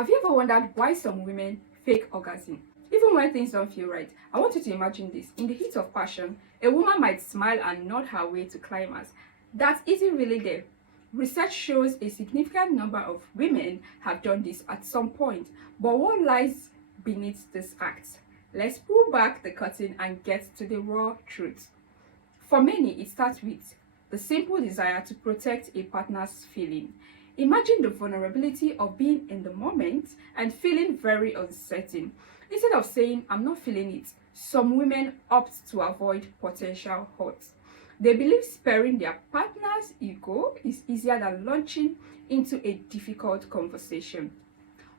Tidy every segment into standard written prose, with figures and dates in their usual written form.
Have you ever wondered why some women fake orgasm? Even when things don't feel right. I want you to imagine this. In the heat of passion, a woman might smile and nod her way to climax. That isn't really there. Research shows a significant number of women have done this at some point. But what lies beneath this act? Let's pull back the curtain and get to the raw truth. For many, it starts with the simple desire to protect a partner's feeling. Imagine the vulnerability of being in the moment and feeling very uncertain. Instead of saying, I'm not feeling it, some women opt to avoid potential hurt. They believe sparing their partner's ego is easier than launching into a difficult conversation.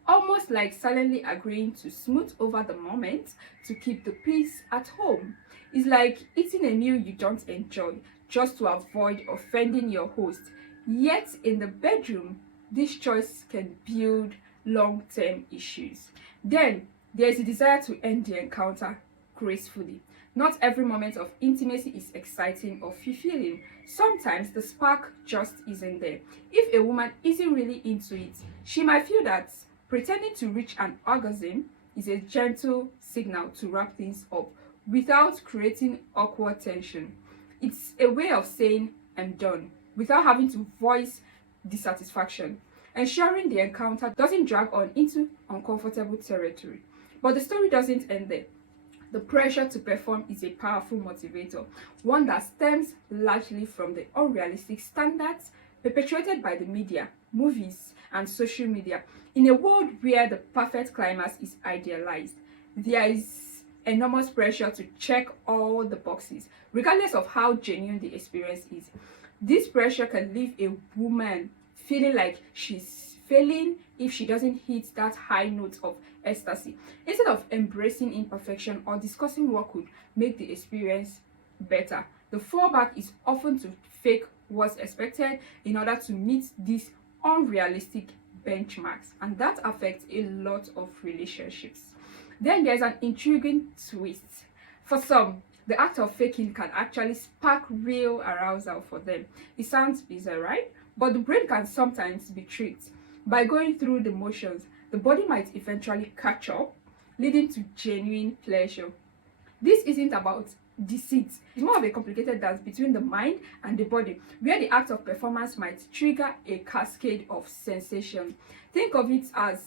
Almost like silently agreeing to smooth over the moment to keep the peace at home. It's like eating a meal you don't enjoy just to avoid offending your host. Yet in the bedroom, this choice can build long-term issues. Then there is a desire to end the encounter gracefully. Not every moment of intimacy is exciting or fulfilling. Sometimes the spark just isn't there. If a woman isn't really into it, she might feel that pretending to reach an orgasm is a gentle signal to wrap things up without creating awkward tension. It's a way of saying, I'm done, without having to voice dissatisfaction, ensuring the encounter doesn't drag on into uncomfortable territory. But the story doesn't end there. The pressure to perform is a powerful motivator, one that stems largely from the unrealistic standards perpetuated by the media, movies, and social media. In a world where the perfect climax is idealized, there is enormous pressure to check all the boxes, regardless of how genuine the experience is. This pressure can leave a woman feeling like she's failing if she doesn't hit that high note of ecstasy. Instead of embracing imperfection or discussing what could make the experience better, the fallback is often to fake what's expected in order to meet these unrealistic benchmarks, and that affects a lot of relationships. Then there's an intriguing twist. For some, the act of faking can actually spark real arousal for them. It sounds bizarre, right? But the brain can sometimes be tricked. By going through the motions, the body might eventually catch up, leading to genuine pleasure. This isn't about deceit. It's more of a complicated dance between the mind and the body, where the act of performance might trigger a cascade of sensation. Think of it as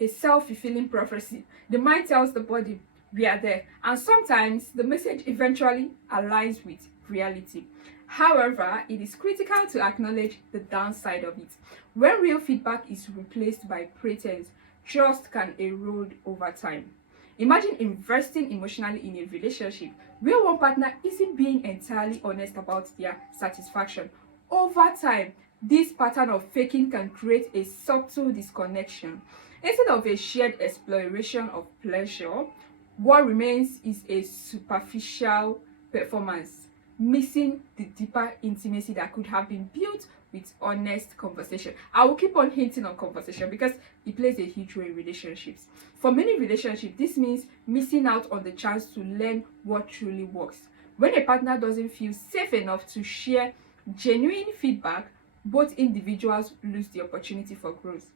a self-fulfilling prophecy. The mind tells the body, we are there, and sometimes the message eventually aligns with reality. However, it is critical to acknowledge the downside of it. When real feedback is replaced by pretense, trust can erode over time. Imagine investing emotionally in a relationship where one partner isn't being entirely honest about their satisfaction. Over time, this pattern of faking can create a subtle disconnection. Instead of a shared exploration of pleasure, what remains is a superficial performance, missing the deeper intimacy that could have been built with honest conversation. I will keep on hinting on conversation because it plays a huge role in relationships. For many relationships, this means missing out on the chance to learn what truly works. When a partner doesn't feel safe enough to share genuine feedback, both individuals lose the opportunity for growth.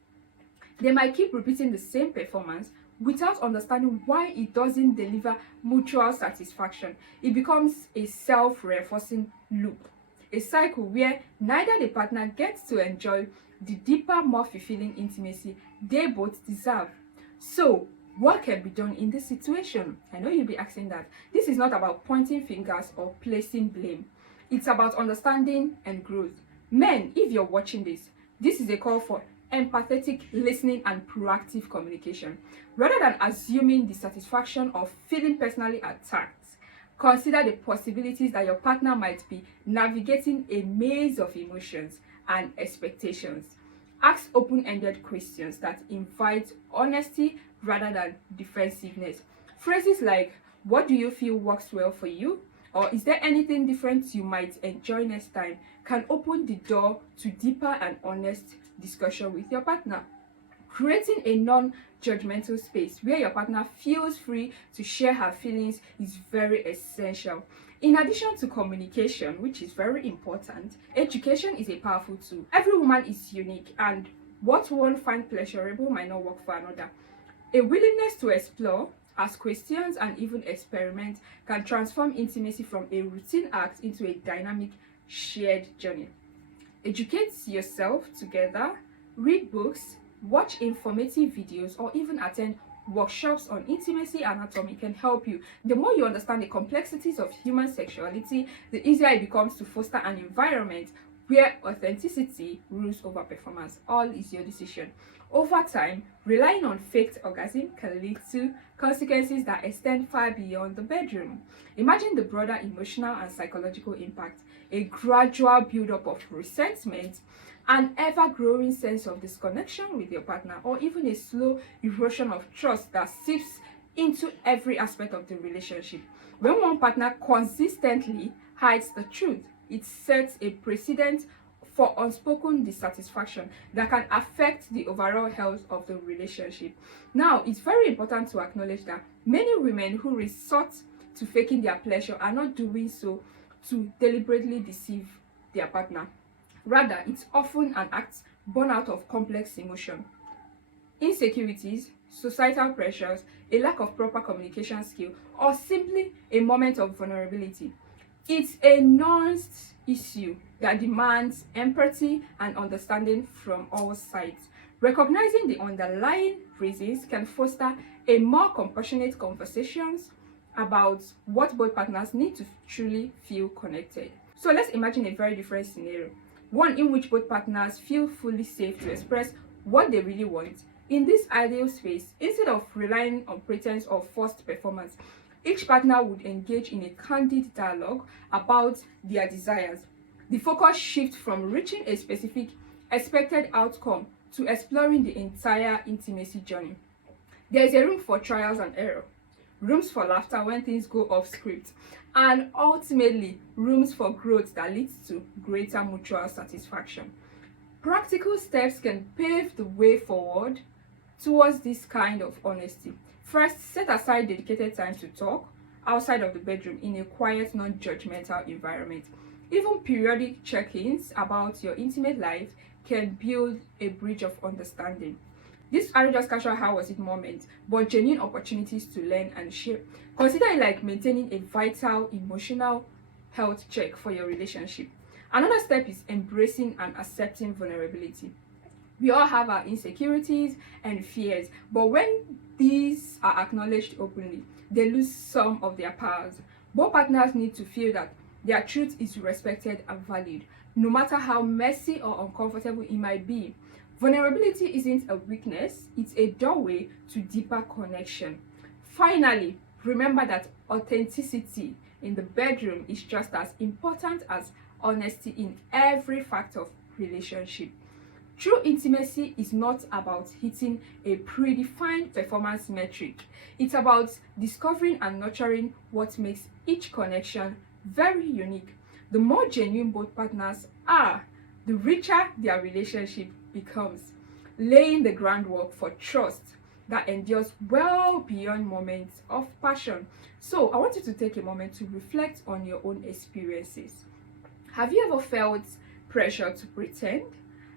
They might keep repeating the same performance without understanding why it doesn't deliver mutual satisfaction. It becomes a self-reinforcing loop, a cycle where neither the partner gets to enjoy the deeper, more fulfilling intimacy they both deserve. So, what can be done in this situation? I know you'll be asking that. This is not about pointing fingers or placing blame. It's about understanding and growth. Men, if you're watching this is a call for empathetic listening and proactive communication. Rather than assuming dissatisfaction or feeling personally attacked, consider the possibilities that your partner might be navigating a maze of emotions and expectations. Ask open-ended questions that invite honesty rather than defensiveness. Phrases like, what do you feel works well for you? Or is there anything different you might enjoy next time? Can open the door to deeper and honest discussion with your partner. Creating a non-judgmental space where your partner feels free to share her feelings is very essential. In addition to communication, which is very important, education is a powerful tool. Every woman is unique, and What one finds pleasurable might not work for another. A willingness to explore, ask questions, and even experiment can transform intimacy from a routine act into a dynamic, shared journey. Educate yourself together, read books, watch informative videos, or even attend workshops on intimacy anatomy can help you. The more you understand the complexities of human sexuality, the easier it becomes to foster an environment where authenticity rules over performance. All is your decision. Over time, relying on faked orgasm can lead to consequences that extend far beyond the bedroom. Imagine the broader emotional and psychological impact: a gradual buildup of resentment, an ever-growing sense of disconnection with your partner, or even a slow erosion of trust that seeps into every aspect of the relationship. When one partner consistently hides the truth, it sets a precedent for unspoken dissatisfaction that can affect the overall health of the relationship. Now, it's very important to acknowledge that many women who resort to faking their pleasure are not doing so to deliberately deceive their partner. Rather, it's often an act born out of complex emotion, insecurities, societal pressures, a lack of proper communication skill, or simply a moment of vulnerability. It's a nuanced issue that demands empathy and understanding from all sides. Recognizing the underlying reasons can foster a more compassionate conversations about what both partners need to truly feel connected. So let's imagine a very different scenario, one in which both partners feel fully safe to express what they really want. In this ideal space, instead of relying on pretense or forced performance, each partner would engage in a candid dialogue about their desires. The focus shifts from reaching a specific expected outcome to exploring the entire intimacy journey. There is a room for trials and error, rooms for laughter when things go off script, and ultimately rooms for growth that leads to greater mutual satisfaction. Practical steps can pave the way forward towards this kind of honesty. First, set aside dedicated time to talk outside of the bedroom in a quiet, non-judgmental environment. Even periodic check-ins about your intimate life can build a bridge of understanding. These aren't just casual "how was it" moments, but genuine opportunities to learn and share. Consider it like maintaining a vital emotional health check for your relationship. Another step is embracing and accepting vulnerability. We all have our insecurities and fears, but when these are acknowledged openly, they lose some of their powers. Both partners need to feel that their truth is respected and valued, no matter how messy or uncomfortable it might be. Vulnerability isn't a weakness, it's a doorway to deeper connection. Finally, remember that authenticity in the bedroom is just as important as honesty in every factor of relationship. True intimacy is not about hitting a predefined performance metric. It's about discovering and nurturing what makes each connection very unique. The more genuine both partners are, the richer their relationship becomes, laying the groundwork for trust that endures well beyond moments of passion. So, I want you to take a moment to reflect on your own experiences. Have you ever felt pressure to pretend?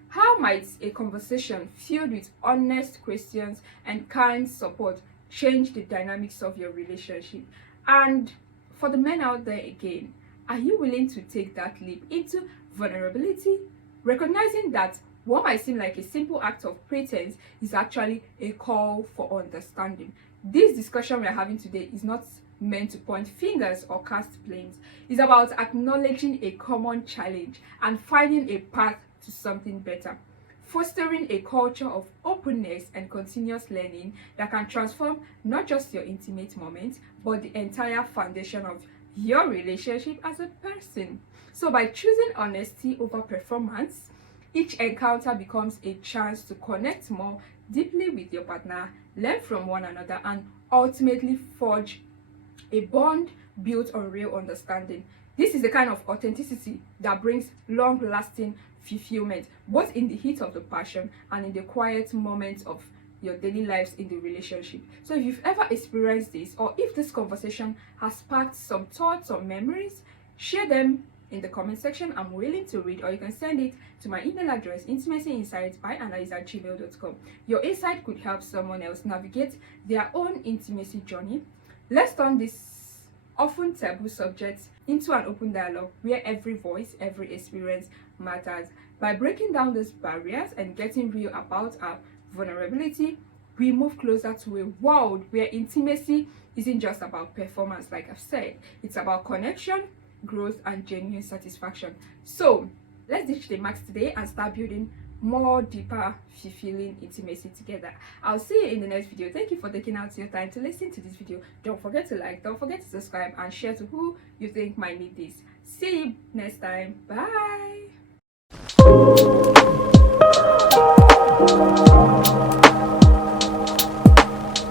How might a conversation filled with honest questions and kind support change the dynamics of your relationship? And for the men out there again, are you willing to take that leap into vulnerability? Recognizing that what might seem like a simple act of pretense is actually a call for understanding. This discussion we are having today is not meant to point fingers or cast blames. It's about acknowledging a common challenge and finding a path to something better, fostering a culture of openness and continuous learning that can transform not just your intimate moments, but the entire foundation of your relationship as a person. So by choosing honesty over performance, each encounter becomes a chance to connect more deeply with your partner, learn from one another, and ultimately forge a bond built on real understanding. This is the kind of authenticity that brings long-lasting fulfillment, both in the heat of the passion and in the quiet moments of your daily lives in the relationship. So if you've ever experienced this, or if this conversation has sparked some thoughts or memories, share them in the comment section. I'm willing to read, or you can send it to my email address, intimacyinsights@gmail.com. Your insight could help someone else navigate their own intimacy journey. Let's turn this often taboo subject into an open dialogue where every voice, every experience matters. By breaking down these barriers and getting real about our vulnerability, we move closer to a world where intimacy isn't just about performance, like I've said. It's about connection, growth, and genuine satisfaction. So let's ditch the marks today and start building more deeper, fulfilling intimacy together. I'll see you in the next video. Thank you for taking out your time to listen to this video. Don't forget to like, don't forget to subscribe, and share to who you think might need this. See you next time. Bye.